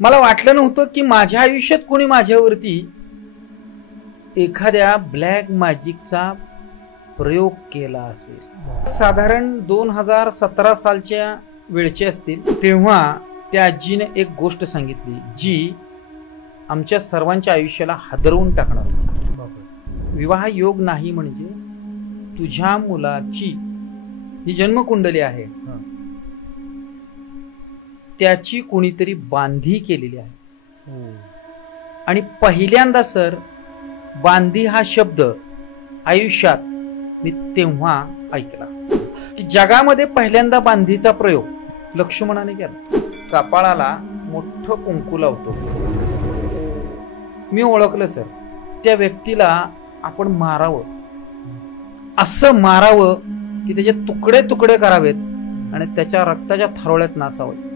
मला वाटलं नव्हतं की माझ्या आयुष्यात कोणी माझ्यावरती एखाद्या ब्लॅक मॅजिकचा प्रयोग केला असेल। साधारण 2017 सालच्या वेळचे असतील तेव्हा त्या आजीने एक गोष्ट सांगितली जी आमच्या सर्वांच्या आयुष्याला हादरवून टाकणार होती। विवाह योग नाही म्हणजे तुझ्या मुलाची जी जन्मकुंडली आहे त्याची कोणीतरी बांधी केलेली आहे। आणि पहिल्यांदा सर बांधी हा शब्द आयुष्यात मी तेव्हा ऐकला की जगामध्ये पहिल्यांदा बांधीचा प्रयोग लक्ष्मणाने केला। कपाळाला मोठं कुंकू लावतो। मी ओळखलं सर त्या व्यक्तीला आपण मारावं, असं मारावं की त्याचे तुकडे तुकडे करावेत आणि त्याच्या रक्ताच्या थरोळ्यात नाचावं।